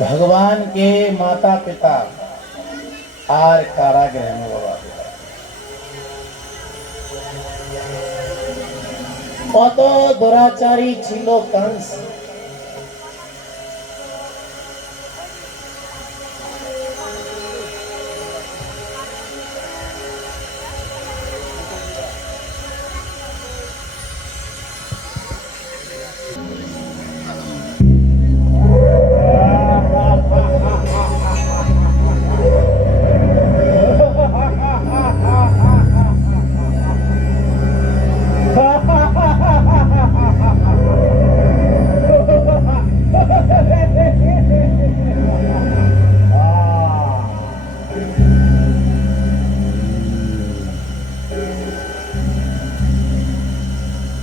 भगवान के माता पिता आर कारागृह में बाबा কত দুরাচারী ছিল कंस।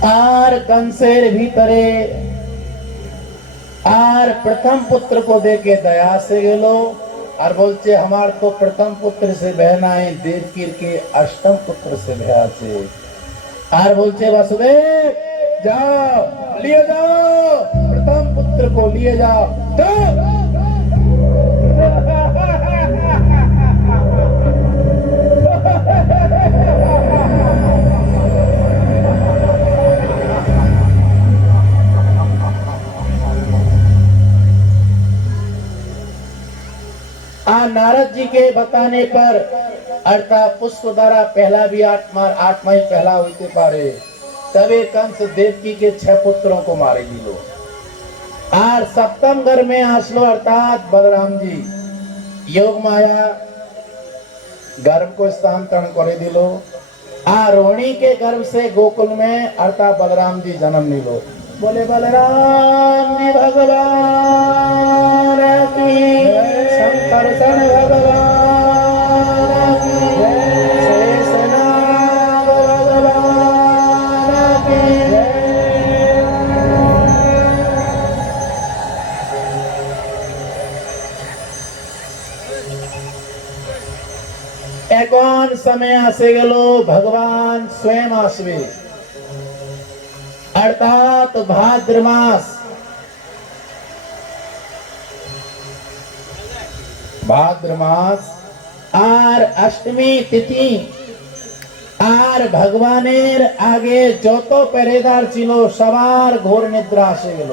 আর कंसेर भीतरे আর प्रथम पुत्र को देके दया से गेलो और बोलचे हमार तो प्रथम पुत्र से बहना है देवकीर के अष्टम पुत्र से भया से और बोलचे वासुदेव जाओ लिए जाओ प्रथम पुत्र को लिए जाओ तो नारद जी के बताने पर अर्थात पुष्प द्वारा पहला भी आत्मा ही पहला होते पारे तबे कंस देवकी के 6 पुत्रों को मारे दिलो और सप्तम घर में आसलो अर्थात बलराम जी योग माया गर्भ को स्थानांतरण करे दिलो रोहिणी के गर्भ से गोकुल में अर्थात बलराम जी जन्म लिलो। बोले बलराम जी भगवान की शंकरषण भगवान की शेषनाग भगवान की এখন समय আসে গেল भगवान स्वयं आसवे अर्थात भाद्र मास और अष्टमी तिथि और भगवानेर आगे যত পেরেদার ছিল সবার ঘোর নিদ্রা আসে গেল।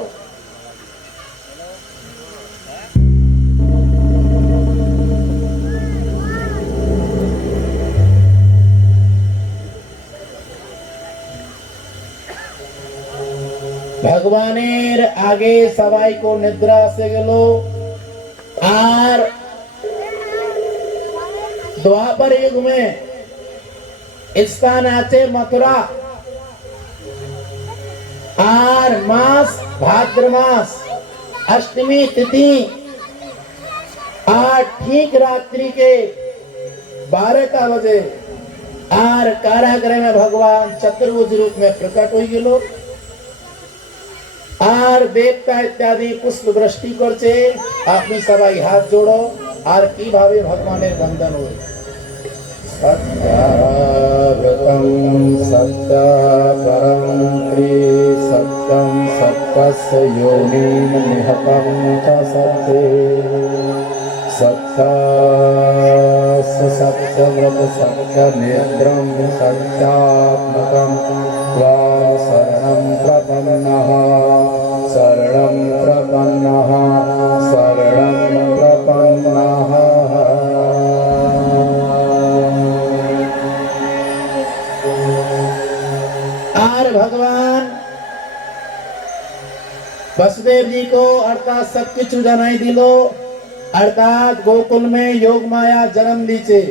भगवानेर आगे सबाई को निद्रा से गेलो और द्वापर युग में स्थान आचे मथुरा और मास भाद्र मास अष्टमी तिथि और ठीक रात्रि के 12 बजे और कारागृह में भगवान चतुर्भुज रूप में प्रकट हो गेलो और देवता इत्यादि पुष्प वृष्टि करছে अपनी सबाई हाथ जोड़ो और की भावे भगवानेर वंदन हो। सत्याव्रतम सत्यापरम त्रि सत्यम सत्यस्य योनिम निहतं च सत्ये सत्यास्य सत्यव्रत सत्यनेत्रं सत्यात्मकं त्वां शरणं प्रपन्नः शरणं प्रपन्नः शरणं प्रपन्नः। और भगवान वसुदेव जी को अर्थात सब कुछ जनाई दिलो अर्थात गोकुल में योग माया जन्म लीचे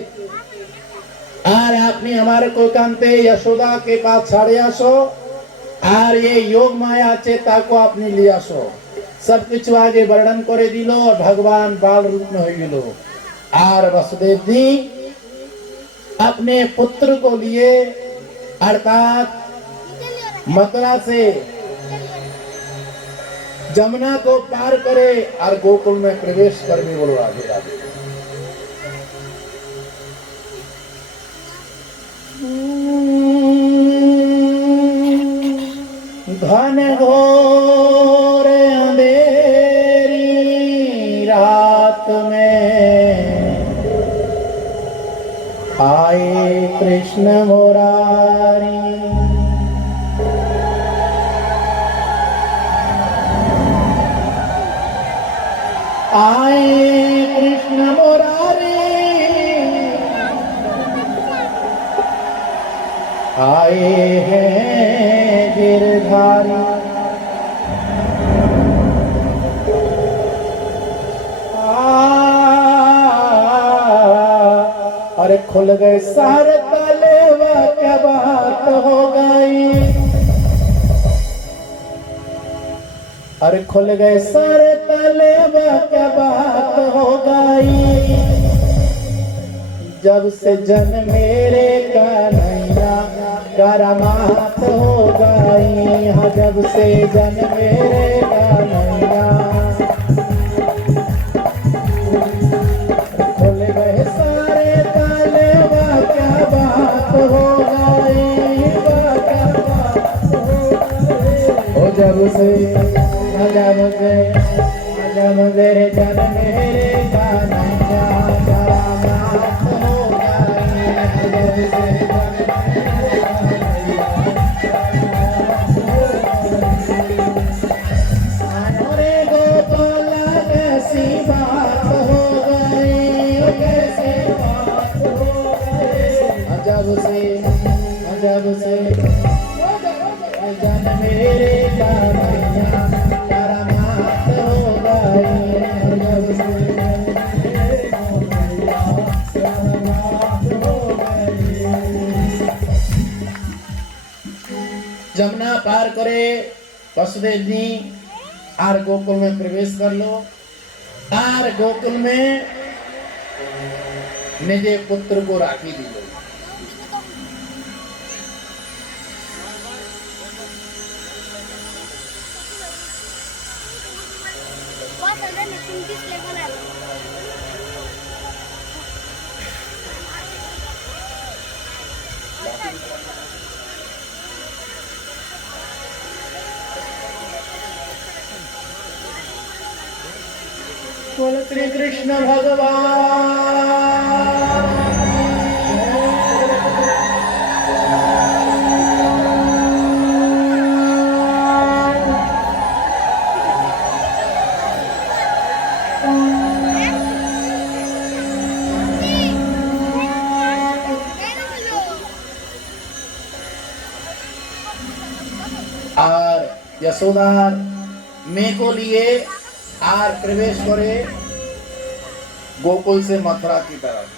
और आपने हमारे को कांते यशोदा के पास छाड़े आसो और ये योग माया चेता को आपने लिया सो सब कुछ आगे वर्णन करे दिलो और भगवान बाल रूप में हो गेलो और वसुदेव जी अपने पुत्र को लिए अर्थात मथुरा से जमुना को पार करे और गोकुल में प्रवेश करने बोलो आगे आगे। घन घोर अंधेरी रात आए कृष्ण मुरारी, आए कृष्ण मुरारी, आए हैं गिरधारी। अरे खुल गए सारे ताले, वह क्या बात हो गई। अरे खुल गए सारे ताले, वह क्या बात हो गई। जब से जन मेरे कन्हैया करामात हो गई। हाँ, जब से जन मेरे कन्हैया, खुल गए सारे ताले, वह क्या बात हो गई, वह क्या बात हो गई। ओ जब से जन मेरे कन्हैया करामात हो गई। जब से अरे गोपाला कैसी बात हो गई, कैसी बात हो गई। जब से जन मेरे कन्हैया करामात हो गई। जब से करामात हो गई। जमुना पार करे वसुदेव जी आर गोकुल में प्रवेश कर लो। आर गोकुल में निजे पुत्र को राखी दी लो। बोल श्री कृष्ण भगवान। और यशोदा में को लिए आर प्रवेश करे गोकुल से मथुरा की तरफ।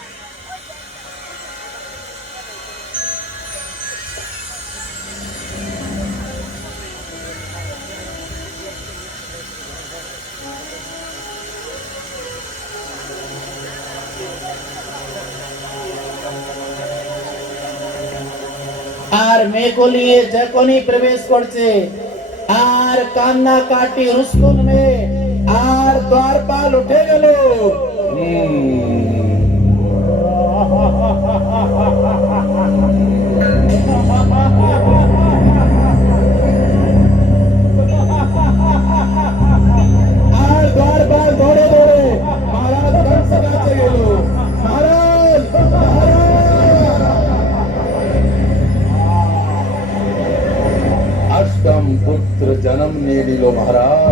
आर में को लिए जकोनी प्रवेश करছে। आर कान्ना काटी रुस्कुल में आर द्वारपाल उठे गलो। आर द्वारपाल दौड़े दौड़े महाराज कंस काছে গেল। महाराज अष्टम पुत्र जन्म ने दिलो महाराज।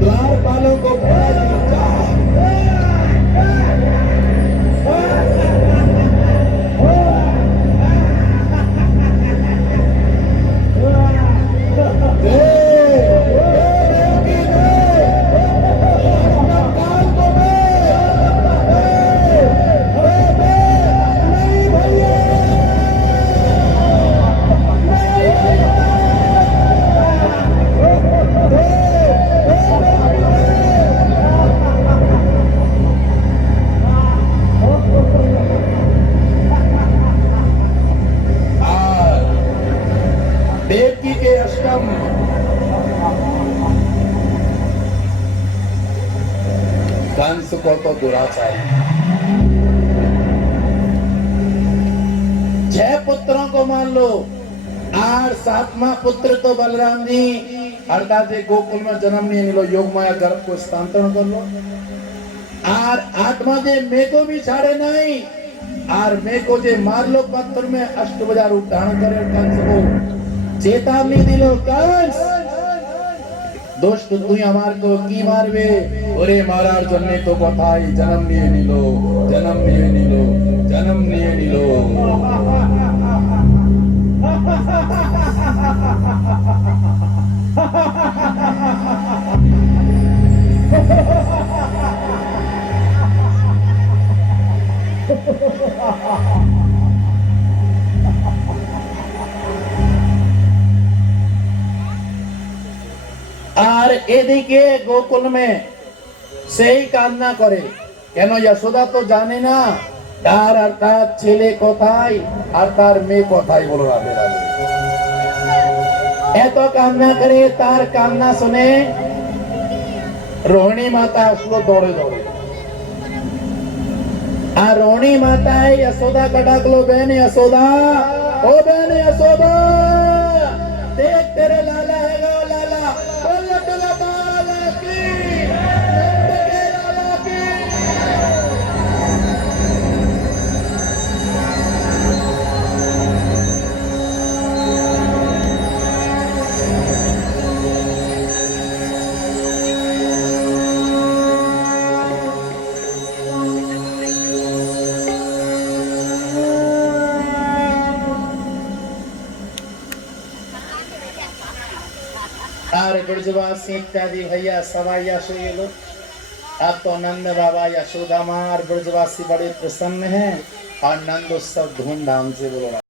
द्वारपालों को देवकी के अष्टम कंस को तो दुराचारी। 6 पुत्रों को मान लो, और सातवां पुत्र तो बलराम जी अर्थात जे गोकुल में जन्म नहीं मिलो योग माया गर्भ को स्थानांतरण कर लो और आत्मा जे मेको भी छाड़े नहीं और मेको जे मार लो पत्थर में अष्ट बजा रूप धारण करे कंस को चेतावनी दिलो कंस दोस्त तुई हमार को की मारवे ओरे मारार जन्ने तो कथाई जन्म निये निलो जन्म निये निलो जन्म निये निलो আর এদিকে গোকুল में সেই কান্না করে কেন যশোদা তো জানে না তার অর্থাৎ ছেলে কোথায় আর তার মেয়ে কোথায় বলো রাধে রাধে এত কান্না করে তার কান্না শুনে रोहिणी माता আসলো দৌড়ে দৌড়ে আর रोहिणी माताए यशोदा का डाकलो बहन यशोदा ओ बहन यशोदा देख तेरे लाला है गो लाला और ब्रजवासी इत्यादि भैया सवाइया से ये लोग अब तो नंद बाबा यशोदा माँ और ब्रजवासी बड़े प्रसन्न हैं और नंद उत्सव धूमधाम से बोलो